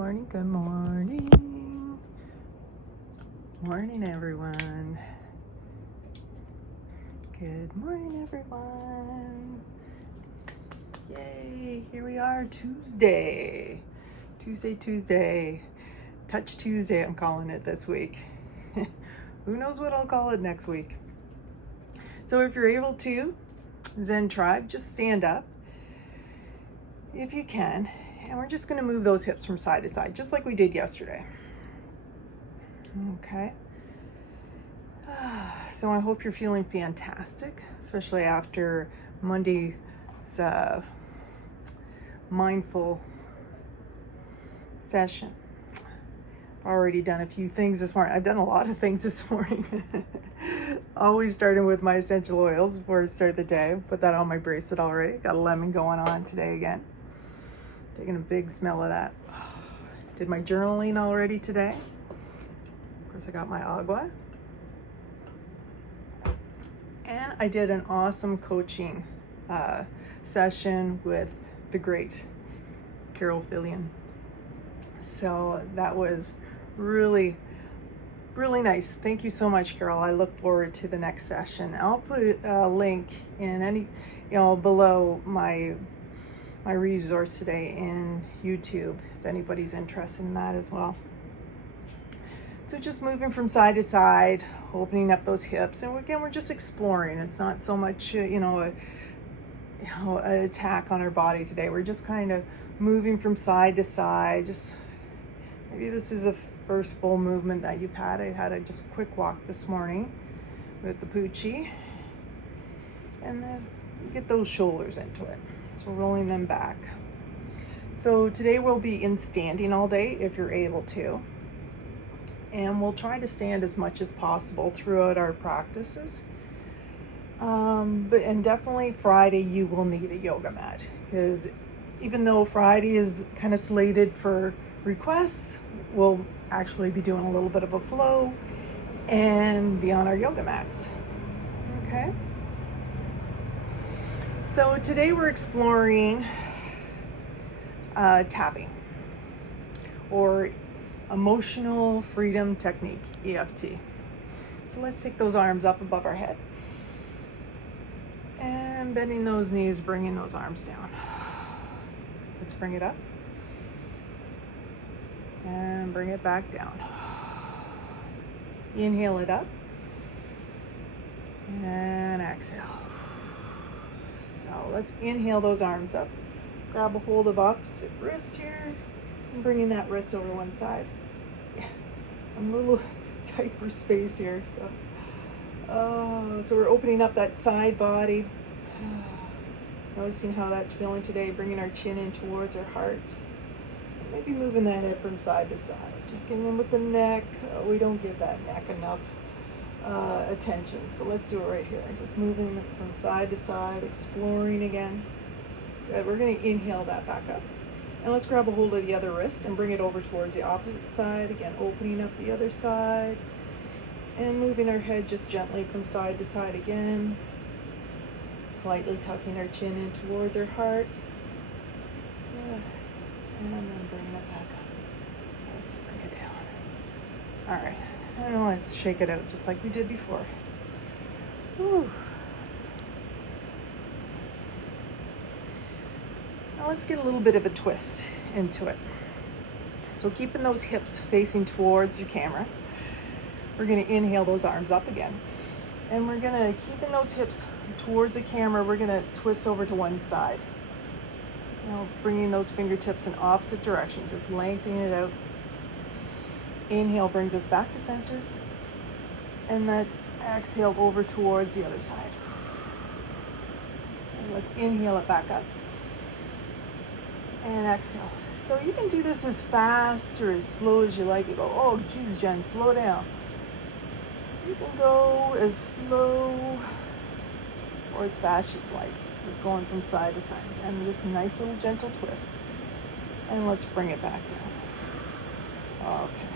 morning, good morning. Morning, everyone. Good morning, everyone. Yay, here we are, Tuesday. Tuesday. Touch Tuesday, I'm calling it this week. Who knows what I'll call it next week. So if you're able to, Zen Tribe, just stand up if you can. And we're just going to move those hips from side to side, just like we did yesterday. Okay. So I hope you're feeling fantastic, especially after Monday's mindful session. I've already done a few things this morning. I've done a lot of things this morning. Always starting with my essential oils before I start the day. Put that on my bracelet already. Got a lemon going on today again. Taking a big smell of that. Did my journaling already today. Of course, I got my agua. And I did an awesome coaching session with the great Carol Fillion. So that was really nice. Thank you so much, Carol. I look forward to the next session. I'll put a link in below my resource today in YouTube, if anybody's interested in that as well. So just moving from side to side, opening up those hips, and again, we're just exploring. It's not so much, an attack on our body today. We're just kind of moving from side to side. Just maybe this is a first full movement that you've had. I had just a quick walk this morning with the Poochie, and then get those shoulders into it. So rolling them back. So today we'll be in standing all day if you're able to. And we'll try to stand as much as possible throughout our practices. And definitely Friday you will need a yoga mat, because even though Friday is kind of slated for requests, we'll actually be doing a little bit of a flow and be on our yoga mats. Okay? So today we're exploring tapping, or emotional freedom technique, EFT. So let's take those arms up above our head and bending those knees, bringing those arms down. Let's bring it up and bring it back down. Inhale it up and exhale. So let's inhale those arms up. Grab a hold of opposite wrist here and bringing that wrist over one side. Yeah, I'm a little tight for space here. So we're opening up that side body. Noticing how that's feeling today, bringing our chin in towards our heart. Maybe moving that head from side to side. Checking in with the neck. We don't give that neck enough attention. So let's do it right here. Just moving it from side to side, exploring again. Good. We're going to inhale that back up. And let's grab a hold of the other wrist and bring it over towards the opposite side. Again, opening up the other side. And moving our head just gently from side to side again. Slightly tucking our chin in towards our heart. And then bringing it back up. Let's bring it down. All right. And let's shake it out just like we did before. Whew. Now let's get a little bit of a twist into it. So keeping those hips facing towards your camera, we're going to inhale those arms up again. And we're going to, keeping those hips towards the camera, we're going to twist over to one side. Now bringing those fingertips in opposite direction, just lengthening it out. Inhale brings us back to center. And let's exhale over towards the other side. And let's inhale it back up. And exhale. So you can do this as fast or as slow as you like. You go, oh geez, Jen, slow down. You can go as slow or as fast as you'd like. Just going from side to side. And just a nice little gentle twist. And let's bring it back down. Okay.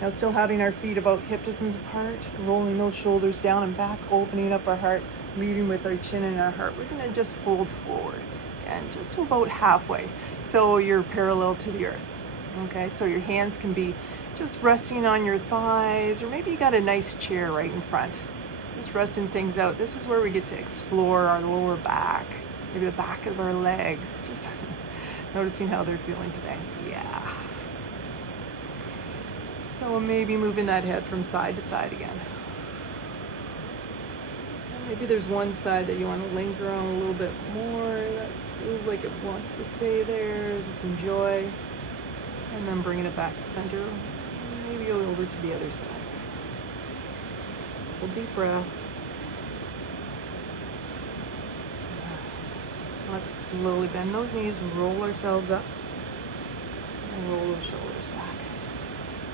Now still having our feet about hip distance apart, rolling those shoulders down and back, opening up our heart, leading with our chin in our heart. We're going to just fold forward and just to about halfway, so you're parallel to the earth. Okay, so your hands can be just resting on your thighs, or maybe you got a nice chair right in front. Just resting things out. This is where we get to explore our lower back, maybe the back of our legs. Just noticing how they're feeling today. Yeah. So maybe moving that head from side to side again. And maybe there's one side that you want to linger on a little bit more. That feels like it wants to stay there. Just enjoy. And then bringing it back to center. Maybe go over to the other side. Couple deep breaths. Let's slowly bend those knees and roll ourselves up. And roll those shoulders back.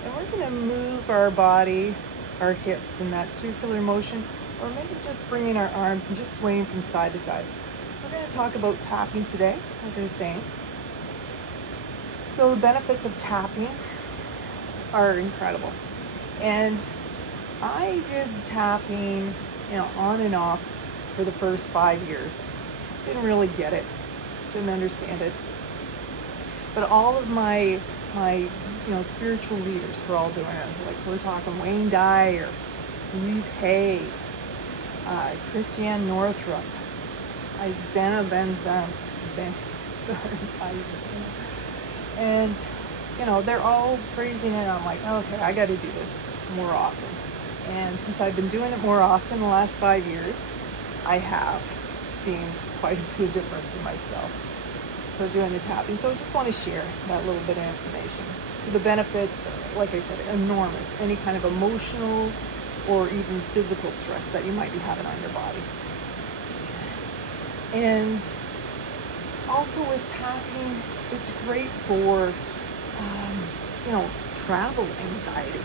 And we're going to move our body, our hips in that circular motion, or maybe just bringing our arms and just swaying from side to side. We're going to talk about tapping today, like I was saying. So the benefits of tapping are incredible. And I did tapping, on and off for the first 5 years. Didn't really get it. Didn't understand it. But all of my spiritual leaders were all doing it. Like we're talking Wayne Dyer, Louise Hay, Christiane Northrup, Zana Benzan, and they're all praising it. I'm like, okay, I got to do this more often. And since I've been doing it more often the last 5 years, I have seen quite a bit of difference in myself. So doing the tapping. So I just want to share that little bit of information. So the benefits are, like I said, enormous. Any kind of emotional or even physical stress that you might be having on your body. And also with tapping, it's great for, travel anxiety.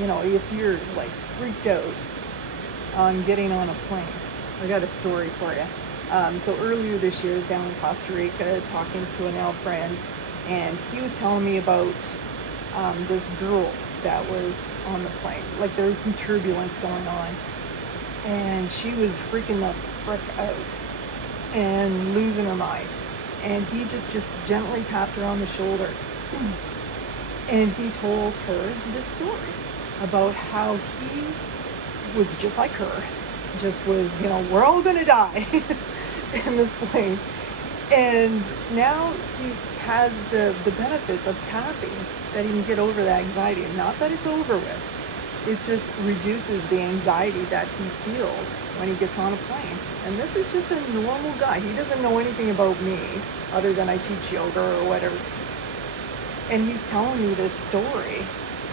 If you're like freaked out on getting on a plane. I got a story for you. So earlier this year, I was down in Costa Rica talking to an L friend, and he was telling me about this girl that was on the plane. Like there was some turbulence going on, and she was freaking the frick out and losing her mind. And he just gently tapped her on the shoulder, and he told her this story about how he was just like her. Just was, we're all gonna die in this plane. And now he has the benefits of tapping, that he can get over the anxiety. And not that it's over with. It just reduces the anxiety that he feels when he gets on a plane. And this is just a normal guy. He doesn't know anything about me other than I teach yoga or whatever. And he's telling me this story.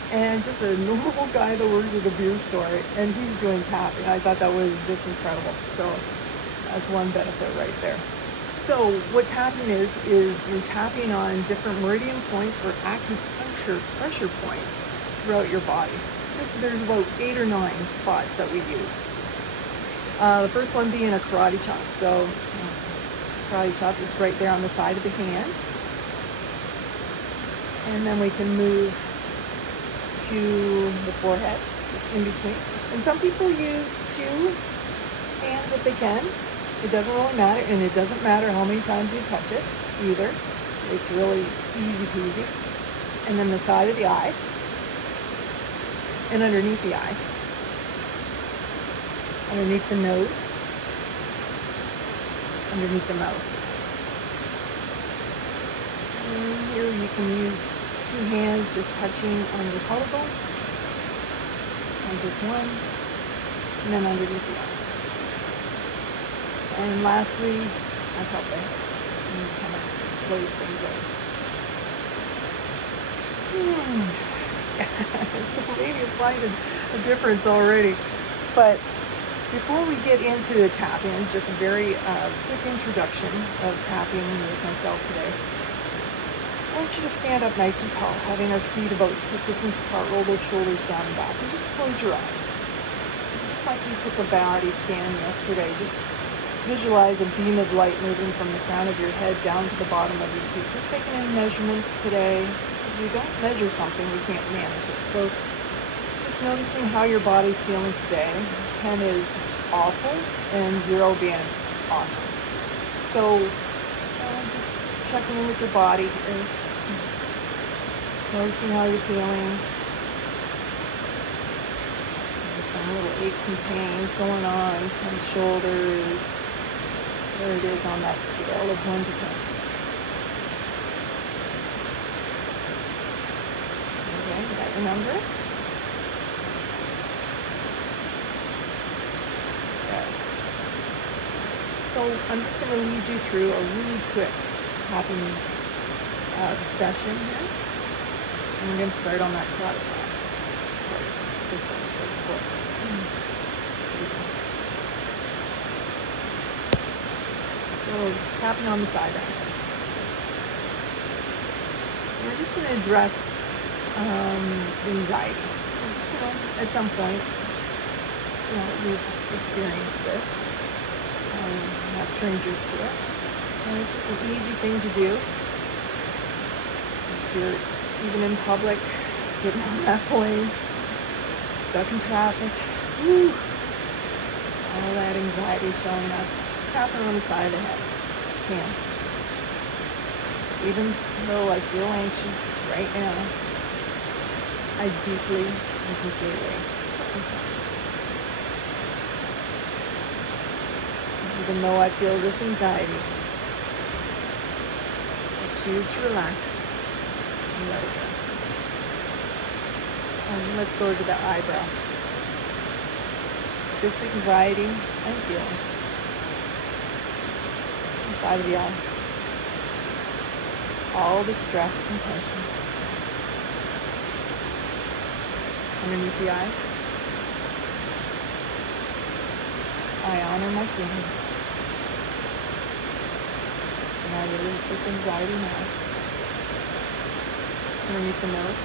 And just a normal guy that works at the beer store, and he's doing tapping. I thought that was just incredible. So that's one benefit right there. So what tapping is you're tapping on different meridian points or acupuncture pressure points throughout your body. There's about 8 or 9 spots that we use. The first one being a karate chop. So karate chop, it's right there on the side of the hand. And then we can move to the forehead, just in between. And some people use 2 hands if they can. It doesn't really matter, and it doesn't matter how many times you touch it either. It's really easy peasy. And then the side of the eye, and underneath the eye, underneath the nose, underneath the mouth. And here you can use 2 hands just touching on your collarbone, and just one, and then underneath the arm. And lastly, on top of the head, and you kind of close things out. So maybe you're finding a difference already. But before we get into the tapping, it's just a very quick introduction of tapping with myself today. I want you to stand up nice and tall, having our feet about hip distance apart, roll those shoulders down and back, and just close your eyes. Just like we took a body scan yesterday, just visualize a beam of light moving from the crown of your head down to the bottom of your feet. Just taking in measurements today. If we don't measure something, we can't manage it. So just noticing how your body's feeling today. 10 is awful, and 0 being awesome. So just checking in with your body here. Noticing how you're feeling. Maybe some little aches and pains going on, tense shoulders. There it is on that scale of 1 to 10. Okay, you got your number? Good. So I'm just going to lead you through a really quick tapping session here. And we're going to start on that carotid part. Just like before. Excuse me. So tapping on the side of the hand. We're just going to address anxiety. At some point, we've experienced this, so we're not strangers to it. And it's just an easy thing to do. If you're even in public, getting on that plane, stuck in traffic, woo, all that anxiety showing up. Tapping on the side of the hand. Even though I feel anxious right now, I deeply and completely accept myself. Even though I feel this anxiety, I choose to relax and let it go. And let's go to the eyebrow. This anxiety I'm feeling inside of the eye. All the stress and tension underneath the eye. I honor my feelings. And I release this anxiety now. Underneath the nose.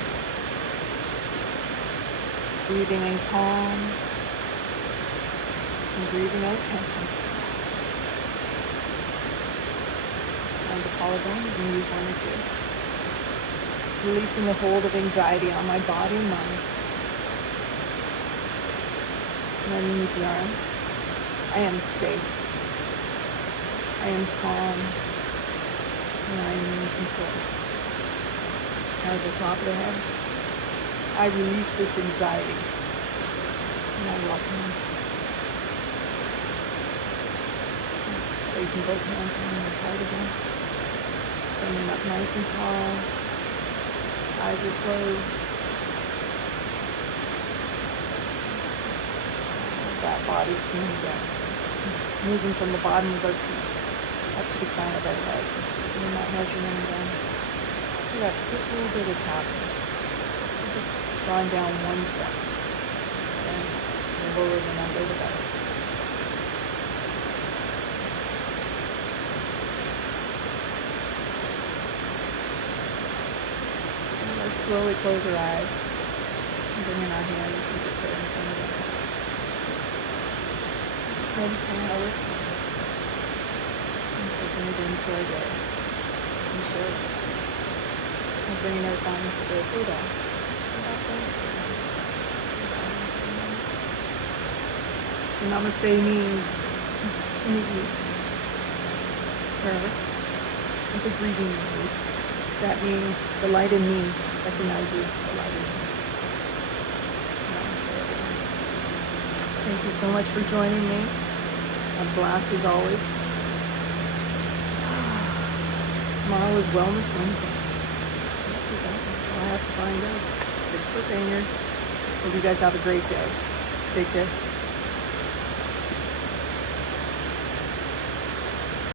Breathing in calm and breathing out tension. And the collarbone, you can use 1 or 2. Releasing the hold of anxiety on my body and mind. And underneath the arm, I am safe. I am calm. And I am in control. Now at the top of the head, I release this anxiety. And I welcome in peace. Placing both hands on my heart again. Standing up nice and tall. Eyes are closed. Just that body scan again. Moving from the bottom of our feet up to the crown of our head. Just taking in that measurement again. Do that quick little bit of tapping. So just gone down 1 point. And the lower the number, the better. Let's slowly close our eyes and bring in our hands into prayer in front of our heads. Just noticing how we're feeling. And taking it into our day. And share it with others. And bringing our thumbs to our third eye. And back down to our hands. And namaste. So namaste means in the East, wherever, it's a greeting in the East. That means the light in me recognizes the light in me. Namaste, everyone. Thank you so much for joining me. A blast as always. Tomorrow is Wellness Wednesday. What is that? Well, I have to find out. Big cliffhanger. Hope you guys have a great day. Take care.